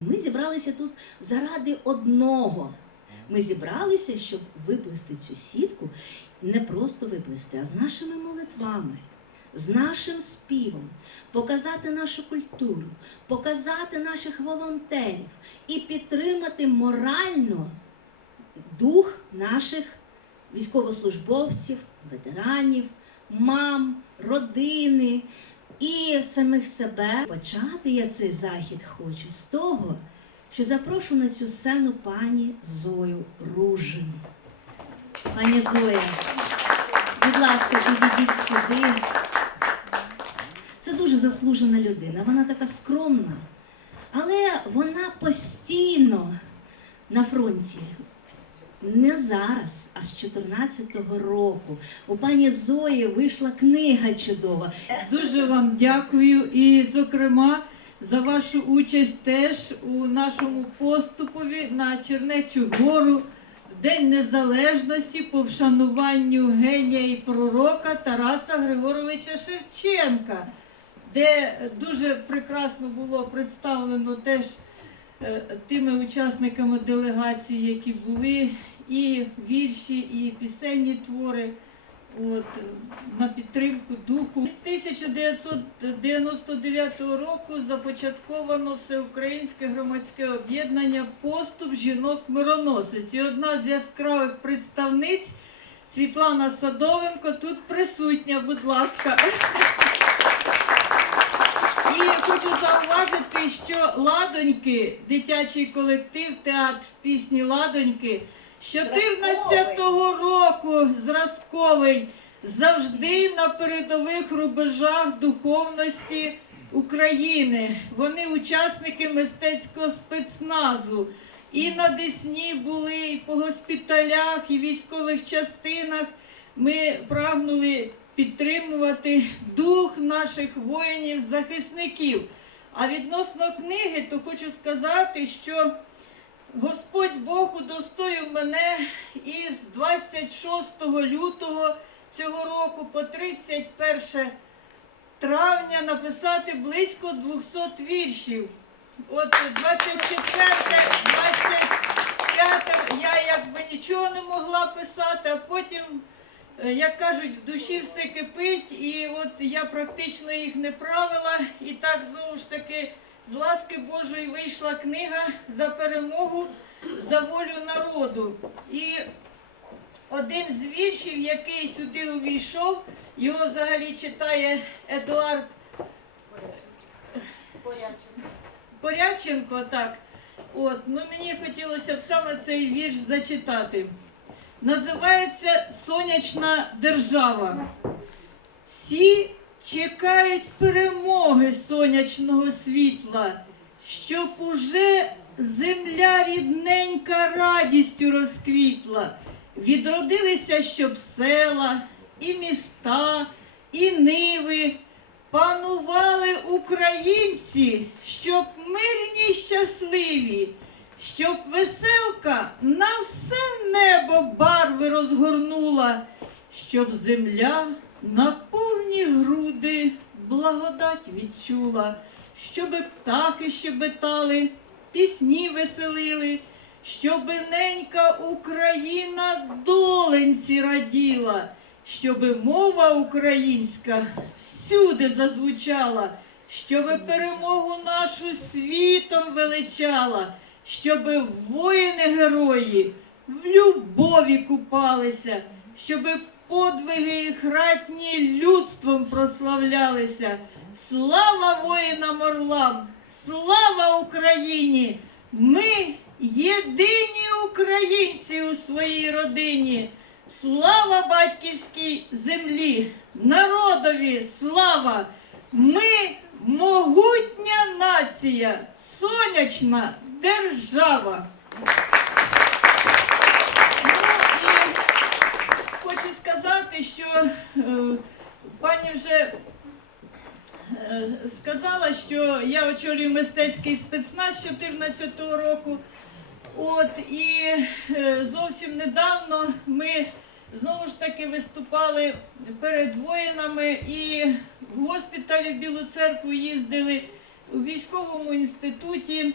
Ми зібралися тут заради одного. Ми зібралися, щоб виплести цю сітку, не просто виплести, а з нашими молитвами, з нашим співом, показати нашу культуру, показати наших волонтерів і підтримати морально дух наших військовослужбовців, ветеранів, мам, родини і самих себе. Почати я цей захід хочу з того, що запрошу на цю сцену пані Зою Ружину. Пані Зоя, будь ласка, підійдіть сюди. Це дуже заслужена людина, вона така скромна, але вона постійно на фронті. Не зараз, а з 14-го року. У пані Зої вийшла книга чудова. Дуже вам дякую і, зокрема, за вашу участь теж у нашому поступові на Чернечу гору в День Незалежності по вшануванню генія і пророка Тараса Григоровича Шевченка, де дуже прекрасно було представлено теж тими учасниками делегації, які були, і вірші, і пісенні твори. От, е, на підтримку духу. З 1999 року започатковано всеукраїнське громадське об'єднання Поступ жінок мироносець. І одна з яскравих представниць Світлана Садовенко тут присутня, будь ласка. Хочу зауважити, що Ладоньки, дитячий колектив, театр пісні Ладоньки, з 14-го року зразковий завжди на передових рубежах духовності України. Вони учасники мистецького спецназу. І на Десні були, і по госпіталях, і військових частинах. Ми прагнули підтримувати дух наших воїнів-захисників. А відносно книги, то хочу сказати, що Господь Бог удостоїв мене із 26 лютого цього року по 31 травня написати близько 200 віршів. От 24, 25 я якби нічого не могла писати, а потім, як кажуть, в душі все кипить, і от я практично їх не правила. І так знову ж таки з ласки Божої вийшла книга за перемогу за волю народу. І один з віршів, який сюди увійшов, його взагалі читає Едуард Порядченко, так. От, ну мені хотілося б саме цей вірш зачитати. Називається Сонячна держава. Всі чекають перемоги сонячного світла, щоб уже земля рідненька радістю розквітла. Відродилися, щоб села, і міста, і ниви. Панували українці, щоб мирні й щасливі, щоб веселка на все небо барви розгорнула, щоб земля на повні груди благодать відчула, щоб птахи щебетали, пісні веселили, щоб ненька Україна доленці раділа щоб мова українська всюди зазвучала, щоб перемогу нашу світом величала, щоб воїни герої в любові купалися, щоб подвиги їх ратні людством прославлялися. Слава воїнам орлам! Слава Україні! Ми єдині українці у своїй родині. Слава батьківській землі, народові слава! Ми могутня нація, сонячна держава. Ну і хочу сказати, що е, пані вже е, сказала, що я очолюю мистецький спецназ 2014 року. От і е, зовсім недавно ми знову ж таки виступали перед воїнами і в госпіталі в Білу церкву їздили у військовому інституті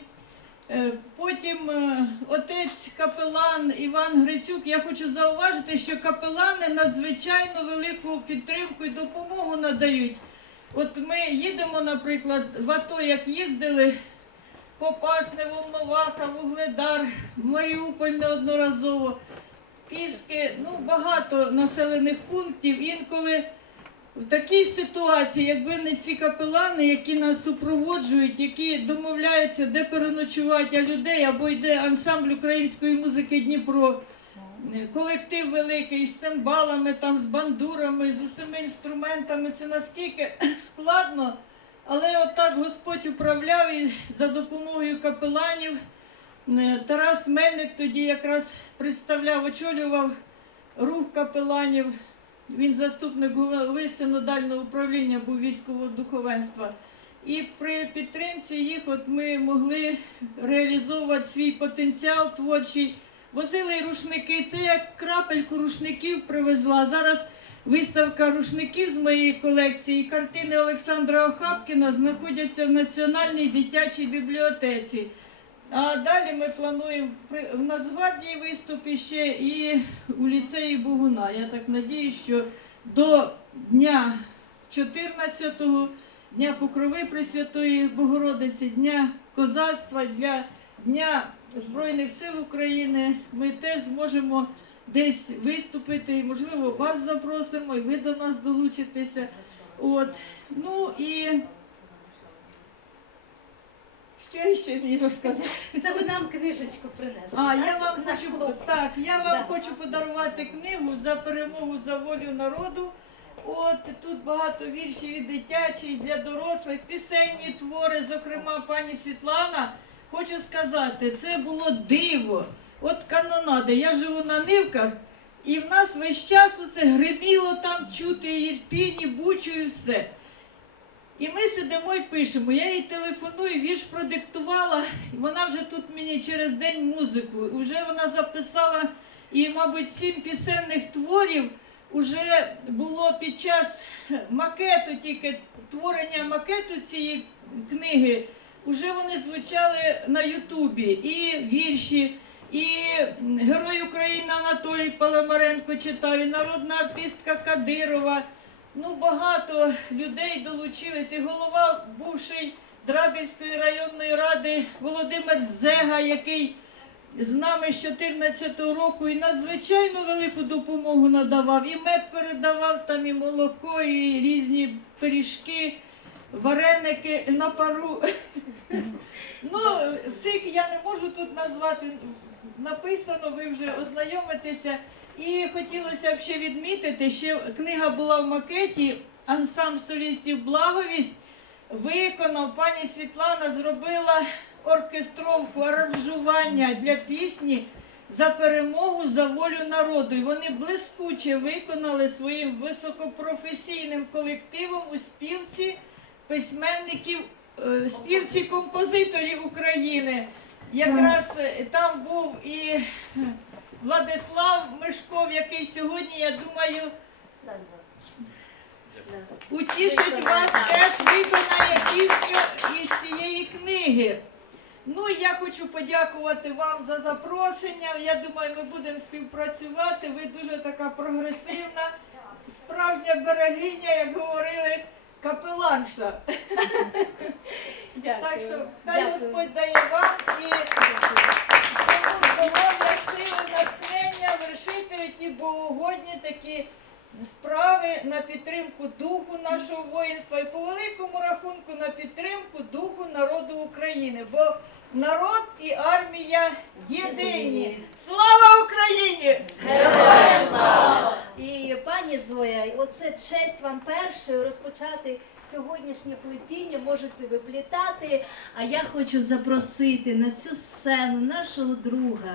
Потім е, отець капелан Іван Грицюк. Я хочу зауважити, що капелани надзвичайно велику підтримку і допомогу надають. От ми їдемо, наприклад, в АТО, як їздили, Попасне, Волноваха, Вугледар, Маріуполь неодноразово, Піски, ну багато населених пунктів. Інколи в такій ситуації, якби не ці капелани, які нас супроводжують, які домовляються, де переночувати людей, або йде ансамбль української музики Дніпро, колектив великий з цимбалами, там, з бандурами, з усіма інструментами. Це наскільки складно. Але отак Господь управляв і за допомогою капеланів. Е, Тарас Мельник тоді якраз представляв, очолював рух капеланів. Він заступник голови синодального управління був військового духовенства. І при підтримці їх от ми могли реалізовувати свій потенціал творчий. Возили рушники. Це як крапельку рушників привезла. Зараз виставка рушників з моєї колекції картини Олександра Охапкіна знаходяться в Національній дитячій бібліотеці. А далі ми плануємо в Нацгвардії виступі ще і у ліцеї Бугуна. Я так надію, що до дня 14-го, Дня Покрови Пресвятої Богородиці, Дня козацтва, для Дня Збройних сил України ми теж зможемо десь виступити, і, можливо, вас запросимо, і ви до нас долучитеся. От. Ну і що я ще мені розказати? Це ви нам книжечку принесли. А, так? я вам Наш хочу хлопець. так, я вам Да. хочу подарувати книгу за перемогу за волю народу. От тут багато віршів і дитячі, і для дорослих, пісенні твори, зокрема, пані Світлана. Хочу сказати, це було диво. От канонади. Я живу на нивках, і в нас весь час оце гриміло там чути Єрпіні, бучу і все. І ми сидимо і пишемо. Я їй телефоную, вірш продиктувала, вона вже тут мені через день музику. Уже вона записала і, мабуть, сім пісенних творів уже було під час макету, тільки творення макету цієї книги. Уже вони звучали на Ютубі. І вірші, і Герой України Анатолій Паламаренко читав, і народна артистка Кадирова. Ну, багато людей долучились. І голова бувший Драбівської районної ради Володимир Дзега, який з нами з 14-го року і надзвичайно велику допомогу надавав. І мед передавав там, і молоко, і різні пиріжки, вареники на пару. Ну, всіх я не можу тут назвати. Написано, ви вже ознайомитеся. І хотілося б ще відмітити, що книга була в макеті, ансамбль солістів Благовість виконав, пані Світлана зробила оркестровку, аранжування для пісні за перемогу за волю народу. І вони блискуче виконали своїм високопрофесійним колективом у спілці письменників, е, спілці композиторів України. Якраз е, там був і Владислав Мишков, який сьогодні, я думаю, утішить вас теж виконає пісню із цієї книги. Ну, я хочу подякувати вам за запрошення. Я думаю, ми будемо співпрацювати. Ви дуже така прогресивна, справжня берегиня, як говорили, капеланша. Так що хай Господь дає вам і здоров'я, сили, натхнення вершити ті богоугодні такі справи на підтримку духу нашого воїнства і по великому рахунку на підтримку духу народу України. Бо народ і армія єдині. Слава Україні! І пані Зоя, оце честь вам першою розпочати сьогоднішнє плетіння. Можете виплітати. А я хочу запросити на цю сцену нашого друга